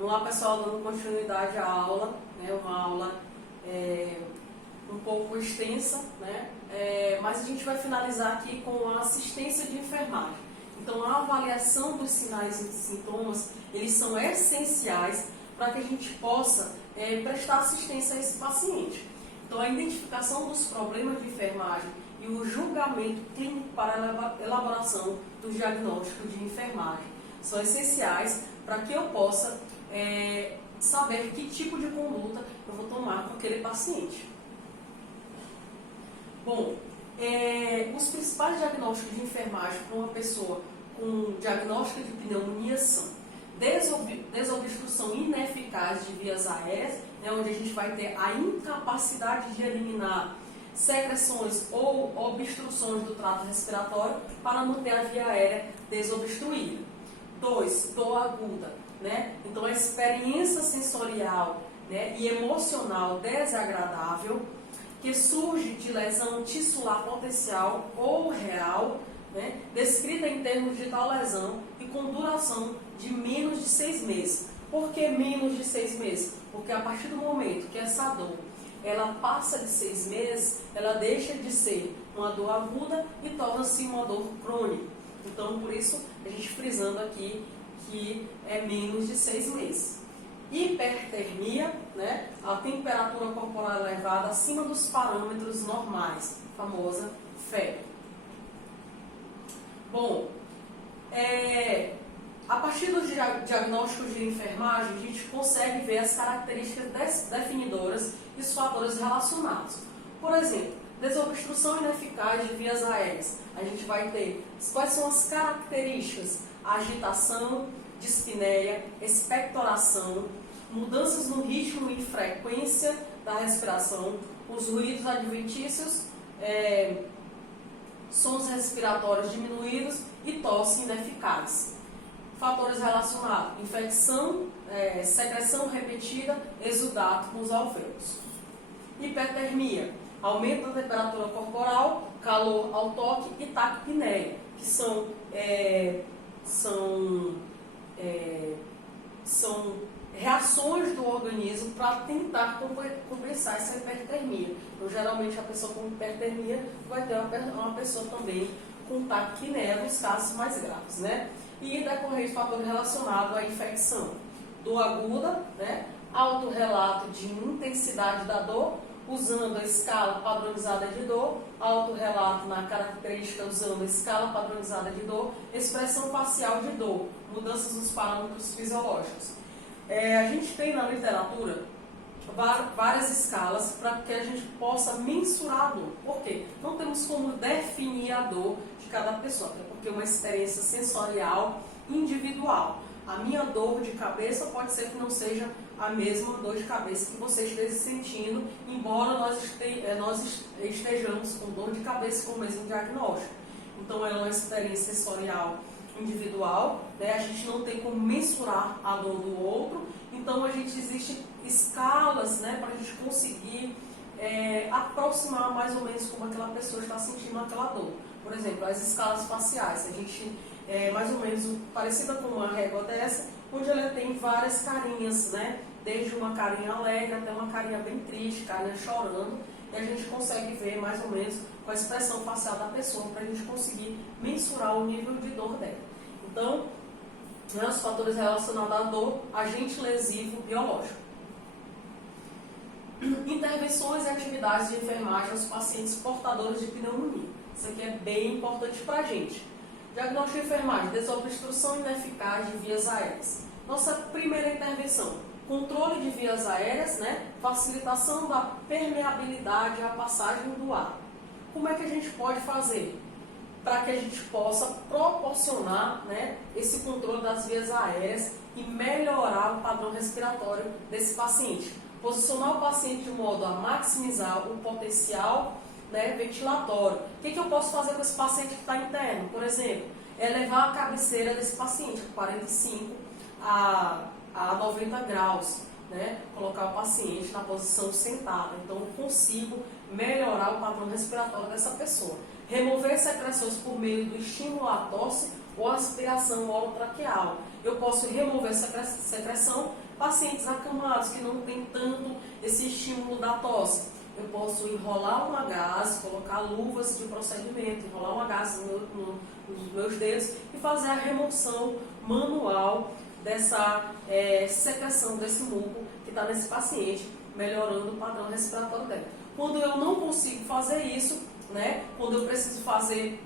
Vamos lá, pessoal, dando continuidade à aula, né? Uma aula um pouco extensa, né? Mas a gente vai finalizar aqui com a assistência de enfermagem. Então, a avaliação dos sinais e sintomas, eles são essenciais para que a gente possa prestar assistência a esse paciente. Então, a identificação dos problemas de enfermagem e o julgamento clínico para a elaboração do diagnóstico de enfermagem são essenciais para que eu possa saber que tipo de conduta eu vou tomar com aquele paciente. Bom, os principais diagnósticos de enfermagem para uma pessoa com diagnóstico de pneumonia são desobstrução ineficaz de vias aéreas, né, onde a gente vai ter a incapacidade de eliminar secreções ou obstruções do trato respiratório para manter a via aérea desobstruída. 2. Dor aguda, né? Então, a experiência sensorial, né, e emocional desagradável que surge de lesão tissular potencial ou real, né, descrita em termos de tal lesão e com duração de menos de 6 meses. Por que menos de 6 meses? Porque a partir do momento que essa dor ela passa de 6 meses, ela deixa de ser uma dor aguda e torna-se uma dor crônica. Então, por isso, a gente frisando aqui que é menos de 6 meses. Hipertermia, né? A temperatura corporal elevada acima dos parâmetros normais, famosa febre. Bom, a partir dos diagnósticos de enfermagem, a gente consegue ver as características definidoras e os fatores relacionados. Por exemplo, desobstrução ineficaz de vias aéreas. A gente vai ter quais são as características: agitação, dispneia, expectoração, mudanças no ritmo e frequência da respiração, os ruídos adventícios, sons respiratórios diminuídos e tosse ineficaz. Fatores relacionados: infecção, secreção repetida, exudato com os alvéolos. Hipertermia, aumento da temperatura corporal, calor ao toque e taquipneia, que são reações do organismo para tentar compensar essa hipertermia. Então, geralmente, a pessoa com hipertermia vai ter uma pessoa também com taquipneia nos casos mais graves, né? E decorrer de fatores relacionados à infecção. Dor aguda, né? Autorrelato de intensidade da dor, usando a escala padronizada de dor, autorrelato na característica usando a escala padronizada de dor, expressão facial de dor, mudanças nos parâmetros fisiológicos. A gente tem na literatura várias escalas para que a gente possa mensurar a dor. Por quê? Não temos como definir a dor de cada pessoa, até porque é uma experiência sensorial individual. A minha dor de cabeça pode ser que não seja a mesma dor de cabeça que você esteja sentindo, embora nós estejamos com dor de cabeça com o mesmo diagnóstico. Então, é uma experiência sensorial individual, né? A gente não tem como mensurar a dor do outro, então existem escalas, né, para a gente conseguir aproximar mais ou menos como aquela pessoa está sentindo aquela dor. Por exemplo, as escalas faciais, a gente mais ou menos parecida com uma régua dessa, onde ela tem várias carinhas, né? Desde uma carinha alegre até uma carinha bem triste, carinha chorando, e a gente consegue ver mais ou menos com a expressão facial da pessoa para a gente conseguir mensurar o nível de dor dela. Então, os fatores relacionados à dor, agente lesivo biológico. Intervenções e atividades de enfermagem aos pacientes portadores de pneumonia. Isso aqui é bem importante para a gente. Diagnóstico de enfermagem, desobstrução ineficaz de vias aéreas. Nossa primeira intervenção: controle de vias aéreas, né? Facilitação da permeabilidade à passagem do ar. Como é que a gente pode fazer para que a gente possa proporcionar, né, esse controle das vias aéreas e melhorar o padrão respiratório desse paciente? Posicionar o paciente de modo a maximizar o potencial, né, ventilatório. O que eu posso fazer com esse paciente que está interno? Por exemplo, elevar a cabeceira desse paciente de 45 a 90 graus, né? Colocar o paciente na posição sentada. Então, eu consigo melhorar o padrão respiratório dessa pessoa. Remover secreções por meio do estímulo à tosse ou aspiração orotraqueal. eu posso remover essa secreção. Pacientes acamados que não tem tanto esse estímulo da tosse, eu posso enrolar uma gaze, colocar luvas de procedimento, enrolar uma gaze nos meus dedos e fazer a remoção manual dessa secreção desse muco que está nesse paciente, melhorando o padrão respiratório dela. Quando eu não consigo fazer isso, né, quando eu preciso fazer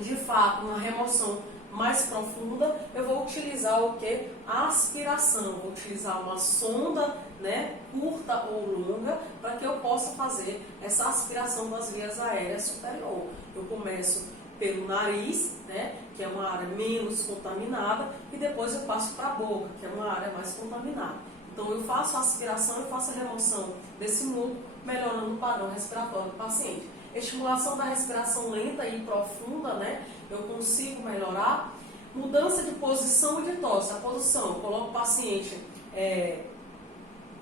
de fato uma remoção mais profunda, eu vou utilizar o que? A aspiração. Vou utilizar uma sonda, né, curta ou longa, para que eu possa fazer essa aspiração das vias aéreas superior. Eu começo pelo nariz, né, que é uma área menos contaminada, e depois eu passo para a boca, que é uma área mais contaminada. Então eu faço a aspiração, eu faço a remoção desse muco, melhorando o padrão respiratório do paciente. Estimulação da respiração lenta e profunda, né, eu consigo melhorar. Mudança de posição e de tosse. A posição, eu coloco o paciente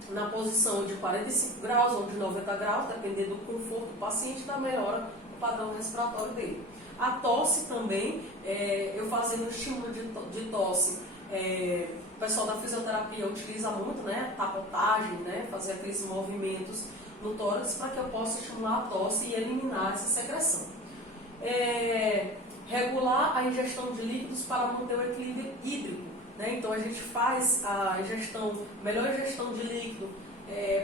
na posição de 45 graus ou de 90 graus, dependendo do conforto do paciente, da melhora do padrão respiratório dele. A tosse também, eu fazendo estímulo de tosse, o pessoal da fisioterapia utiliza muito, né, tapotagem, né, fazer aqueles movimentos no tórax para que eu possa estimular a tosse e eliminar essa secreção. Regular a ingestão de líquidos para manter o equilíbrio hídrico, né? Então a gente faz a ingestão, melhor ingestão de líquido,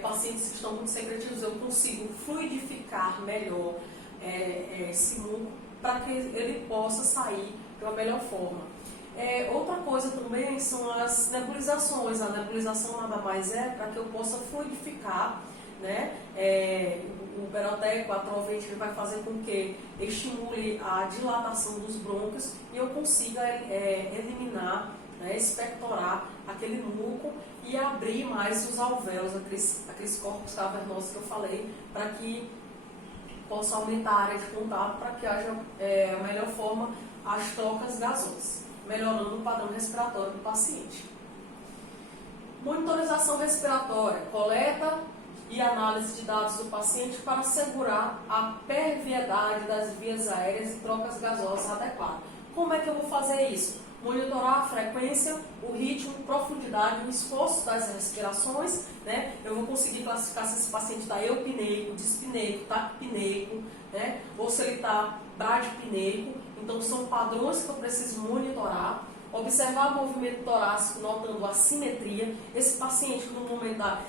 pacientes que estão muito secretivos, eu consigo fluidificar melhor esse muco para que ele possa sair de uma melhor forma. Outra coisa também são as nebulizações. A nebulização nada mais é para que eu possa fluidificar, né? O peroteco, a atrovente, ele vai fazer com que estimule a dilatação dos brônquios e eu consiga eliminar, né, expectorar aquele muco e abrir mais os alvéolos, aqueles corpos cavernosos que eu falei, para que possa aumentar a área de contato, para que haja a melhor forma as trocas gasosas, melhorando o padrão respiratório do paciente. Monitorização respiratória, coleta e análise de dados do paciente para assegurar a perviedade das vias aéreas e trocas gasosas adequadas. Como é que eu vou fazer isso? Monitorar a frequência, o ritmo, profundidade, o esforço das respirações, né? Eu vou conseguir classificar se esse paciente está eupneico, dispneico, taquipneico, né? Ou se ele está bradipneico. Então são padrões que eu preciso monitorar. Observar o movimento torácico, notando a simetria. Esse paciente que no momento da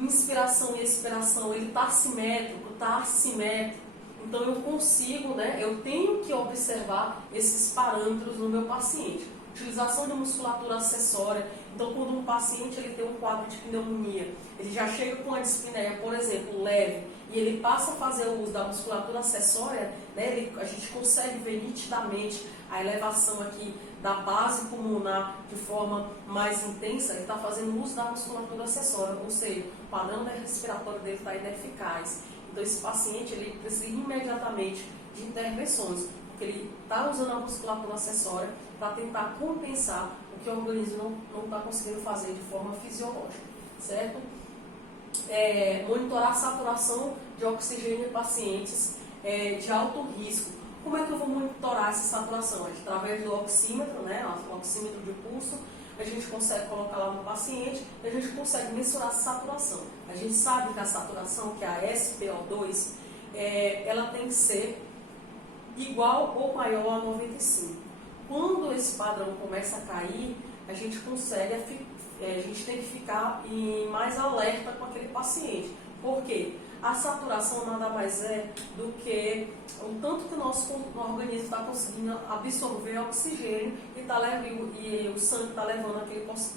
inspiração e expiração, ele está simétrico, está assimétrico. Então eu consigo, né, eu tenho que observar esses parâmetros no meu paciente. Utilização de musculatura acessória. Então quando um paciente ele tem um quadro de pneumonia, ele já chega com a dispneia, por exemplo, leve, e ele passa a fazer o uso da musculatura acessória, né, a gente consegue ver nitidamente a elevação aqui da base pulmonar de forma mais intensa, ele está fazendo uso da musculatura acessória, ou seja, o padrão respiratório dele está ineficaz. Então esse paciente ele precisa imediatamente de intervenções, porque ele está usando a musculatura acessória para tentar compensar o que o organismo não está conseguindo fazer de forma fisiológica, certo? Monitorar a saturação de oxigênio em pacientes de alto risco. Como é que eu vou monitorar essa saturação? Através do oxímetro, né, o oxímetro de pulso, a gente consegue colocar lá no paciente e a gente consegue mensurar a saturação. A gente sabe que a saturação, que é a SpO2, ela tem que ser igual ou maior a 95. Quando esse padrão começa a cair, a gente consegue, a gente tem que ficar mais alerta com aquele paciente. Por quê? A saturação nada mais é do que o tanto que o nosso organismo está conseguindo absorver oxigênio e o sangue está levando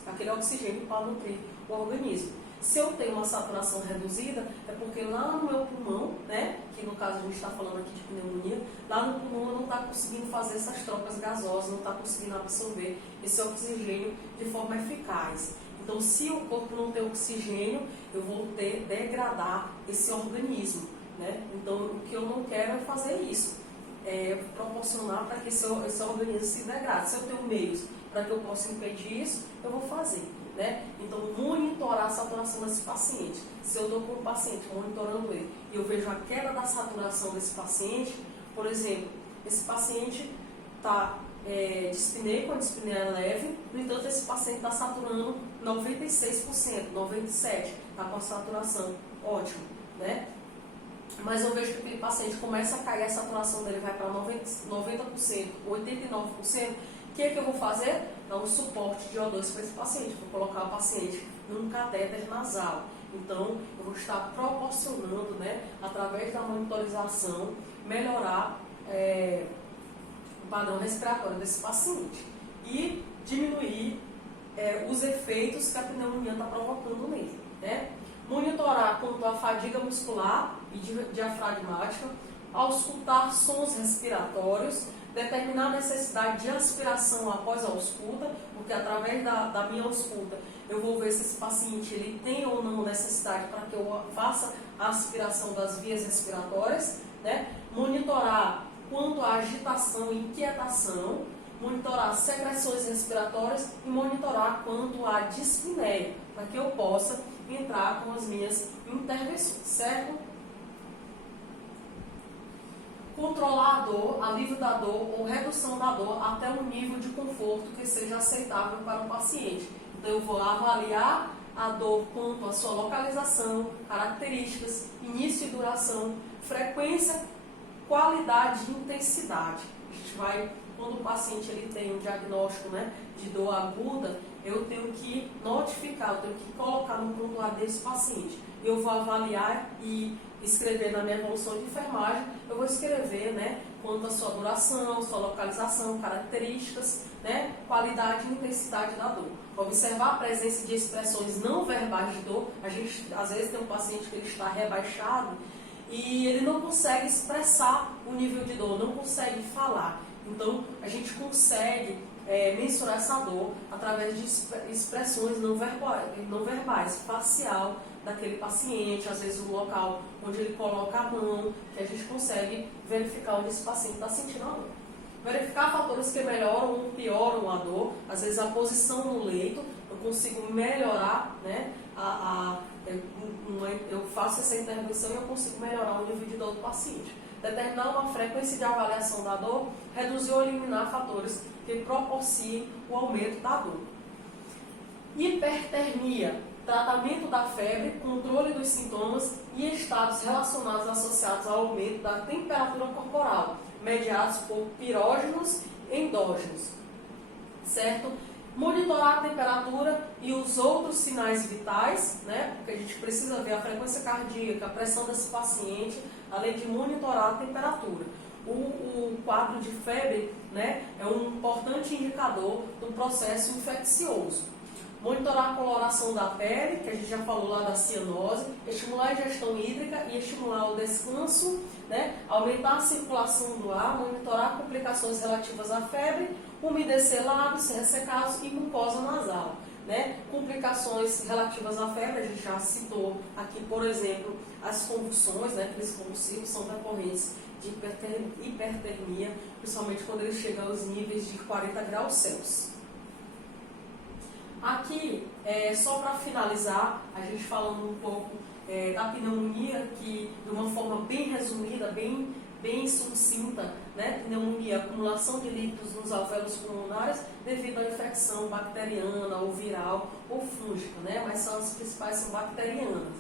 aquele oxigênio para nutrir o organismo. Se eu tenho uma saturação reduzida, é porque lá no meu pulmão, né, que no caso a gente está falando aqui de pneumonia, lá no pulmão eu não está conseguindo fazer essas trocas gasosas, não está conseguindo absorver esse oxigênio de forma eficaz. Então, se o corpo não tem oxigênio, eu vou degradar esse organismo, né? Então, o que eu não quero é fazer isso, proporcionar para que esse organismo se degrade. Se eu tenho meios para que eu possa impedir isso, eu vou fazer, né? Então, monitorar a saturação desse paciente. Se eu estou com um paciente monitorando ele e eu vejo a queda da saturação desse paciente, por exemplo, esse paciente está dispneia, quando a dispneia é leve. No entanto, esse paciente está saturando 96%, 97%, está com a saturação ótima, né? Mas eu vejo que aquele paciente começa a cair, a saturação dele vai para 90%, 89%. O que é que eu vou fazer? Dar um suporte de O2 para esse paciente. Vou colocar o paciente num catéter nasal. Então, eu vou estar proporcionando, né, através da monitorização, melhorar o padrão respiratório desse paciente e diminuir os efeitos que a pneumonia está provocando nele, né? Monitorar quanto à fadiga muscular e diafragmática, auscultar sons respiratórios, determinar a necessidade de aspiração após a ausculta, porque através da minha ausculta eu vou ver se esse paciente ele tem ou não necessidade para que eu faça a aspiração das vias respiratórias, né? Monitorar quanto à agitação e inquietação, monitorar secreções respiratórias e monitorar quanto à dispneia, para que eu possa entrar com as minhas intervenções, certo? Controlar a dor, alívio da dor ou redução da dor até um nível de conforto que seja aceitável para o paciente. Então, eu vou avaliar a dor quanto à sua localização, características, início e duração, frequência, qualidade e intensidade. A gente vai, quando o paciente ele tem um diagnóstico, né, de dor aguda, eu tenho que notificar, eu tenho que colocar no prontuário desse paciente. Eu vou avaliar e escrever na minha evolução de enfermagem, eu vou escrever, né, quanto à sua duração, sua localização, características, né, qualidade e intensidade da dor. Observar a presença de expressões não verbais de dor. A gente, às vezes, tem um paciente que ele está rebaixado e ele não consegue expressar o nível de dor, não consegue falar. Então, a gente consegue mensurar essa dor através de expressões não verbais, facial daquele paciente, às vezes o local onde ele coloca a mão, que a gente consegue verificar onde esse paciente está sentindo a dor. Verificar fatores que melhoram ou pioram a dor, às vezes a posição no leito, eu consigo melhorar, né, eu faço essa intervenção e eu consigo melhorar o nível de dor do paciente. Determinar uma frequência de avaliação da dor, reduzir ou eliminar fatores que propiciem o aumento da dor. Hipertermia, tratamento da febre, controle dos sintomas e estados relacionados associados ao aumento da temperatura corporal, mediados por pirógenos endógenos, certo? Monitorar a temperatura e os outros sinais vitais, né? Porque a gente precisa ver a frequência cardíaca, a pressão desse paciente, além de monitorar a temperatura. O quadro de febre, né, é um importante indicador do processo infeccioso. Monitorar a coloração da pele, que a gente já falou lá da cianose, estimular a ingestão hídrica e estimular o descanso, né? Aumentar a circulação do ar, monitorar complicações relativas à febre, umedecer lábios ressecados e mucosa nasal, né? Complicações relativas à febre, a gente já citou aqui, por exemplo, as convulsões, né? Crises convulsivas são decorrentes de hipertermia, principalmente quando ele chega aos níveis de 40 graus Celsius. Aqui, só para finalizar, a gente falando um pouco da pneumonia, que de uma forma bem resumida, bem sucinta, né? Pneumonia, acumulação de líquidos nos alvéolos pulmonares devido à infecção bacteriana ou viral ou fúngica, né? Mas as principais são bacterianas.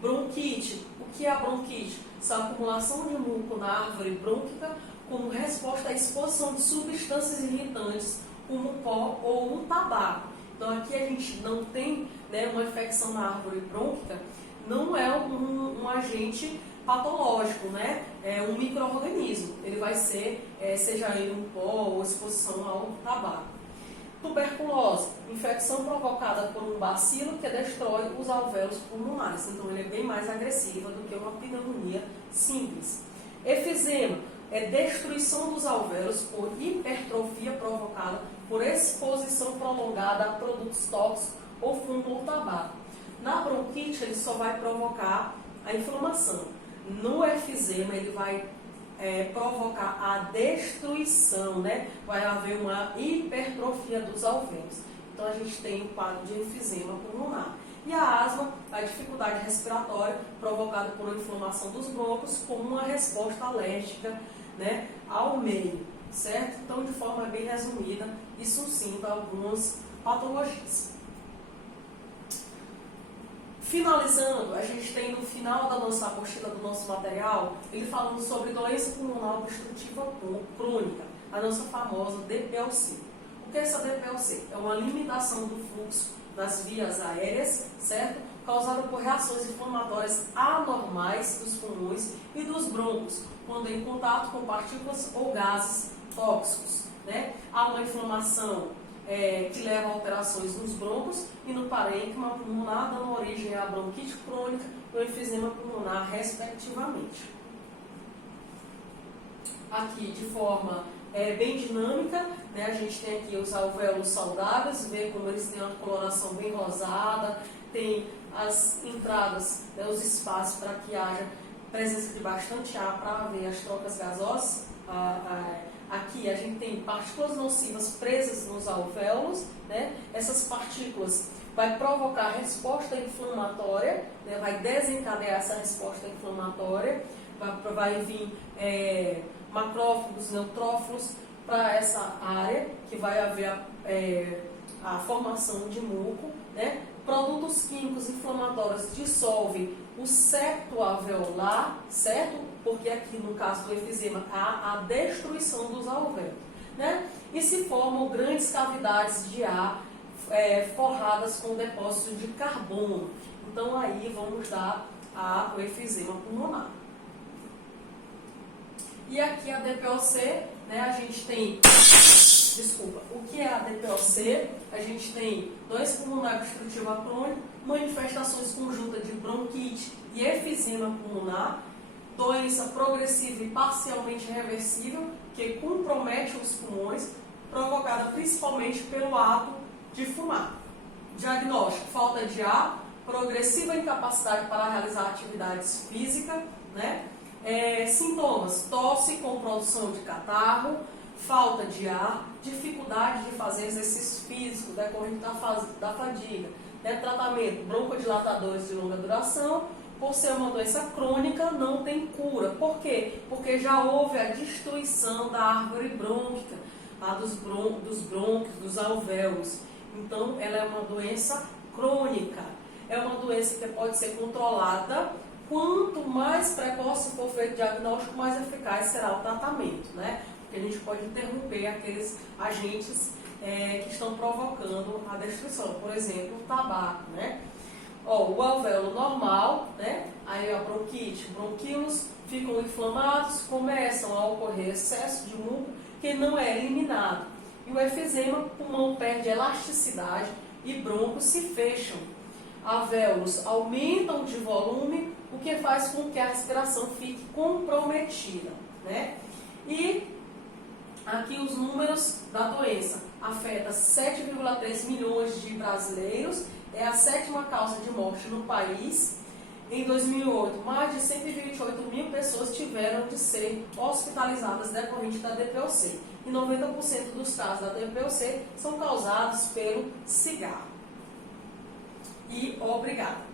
Bronquite, o que é a bronquite? São a acumulação de muco na árvore brônquica como resposta à exposição de substâncias irritantes, como o pó ou o tabaco. Então aqui a gente não tem, né, uma infecção na árvore brônquica, não é um agente patológico, né? É um micro-organismo. Ele vai ser, seja ele um pó ou exposição ao tabaco. Tuberculose, infecção provocada por um bacilo que destrói os alvéolos pulmonares. Então ele é bem mais agressiva do que uma pneumonia simples. Efizema é destruição dos alvéolos por hipertrofia provocada por exposição prolongada a produtos tóxicos ou fumo ou tabaco. Na bronquite, ele só vai provocar a inflamação. No efizema, ele vai provocar a destruição, né? Vai haver uma hipertrofia dos alvéolos. Então, a gente tem o quadro de efizema pulmonar. E a asma, a dificuldade respiratória provocada por uma inflamação dos brônquios como uma resposta alérgica, né, ao meio, certo? Então, de forma bem resumida e sucinta, algumas patologias. Finalizando, a gente tem no final da nossa apostila, do nosso material, ele falando sobre doença pulmonar obstrutiva crônica, a nossa famosa DPOC. O que é essa DPOC? É uma limitação do fluxo das vias aéreas, certo? Causada por reações inflamatórias anormais dos pulmões e dos brônquios, quando em contato com partículas ou gases tóxicos, né? Há uma inflamação que leva a alterações nos brônquios e no parênquima pulmonar, dando origem à bronquite crônica e ao enfisema pulmonar, respectivamente. Aqui, de forma bem dinâmica, né, a gente tem aqui os alvéolos saudáveis, vê como eles têm uma coloração bem rosada, tem as entradas, né, os espaços para que haja presença de bastante ar para haver as trocas gasosas. Aqui a gente tem partículas nocivas presas nos alvéolos, né? Essas partículas vai provocar resposta inflamatória, né? Vai desencadear essa resposta inflamatória, vai vir macrófagos, neutrófilos para essa área, que vai haver a formação de muco, né? Produtos químicos inflamatórios dissolvem o septo alveolar, certo? Porque aqui no caso do efizema há a destruição dos alvéolos, né? E se formam grandes cavidades de ar forradas com depósitos de carbono. Então aí vamos dar o efizema pulmonar. E aqui a DPOC, né, a gente tem, o que é a DPOC? A gente tem doença pulmonar obstrutiva crônica, manifestações conjuntas de bronquite e efizema pulmonar, doença progressiva e parcialmente reversível, que compromete os pulmões, provocada principalmente pelo ato de fumar. Diagnóstico: falta de ar, progressiva incapacidade para realizar atividades físicas, né? Sintomas: tosse com produção de catarro, falta de ar, dificuldade de fazer exercício físico decorrente da fadiga, né? Tratamento: broncodilatadores de longa duração. Por ser uma doença crônica, não tem cura. Por quê? Porque já houve a destruição da árvore brônquica, dos brônquios, dos alvéolos. Então, ela é uma doença crônica. É uma doença que pode ser controlada. Quanto mais precoce for feito o diagnóstico, mais eficaz será o tratamento, né? Porque a gente pode interromper aqueles agentes que estão provocando a destruição. Por exemplo, o tabaco, né? O alvéolo normal, né? Aí a bronquite, bronquíolos ficam inflamados, começam a ocorrer excesso de muco que não é eliminado. E o efizema, o pulmão perde elasticidade e brônquios se fecham. Alvéolos aumentam de volume, o que faz com que a respiração fique comprometida, né? E aqui os números da doença. Afeta 7,3 milhões de brasileiros, é a 7ª causa de morte no país. Em 2008, mais de 128 mil pessoas tiveram de ser hospitalizadas decorrente da DPOC. E 90% dos casos da DPOC são causados pelo cigarro. E obrigada.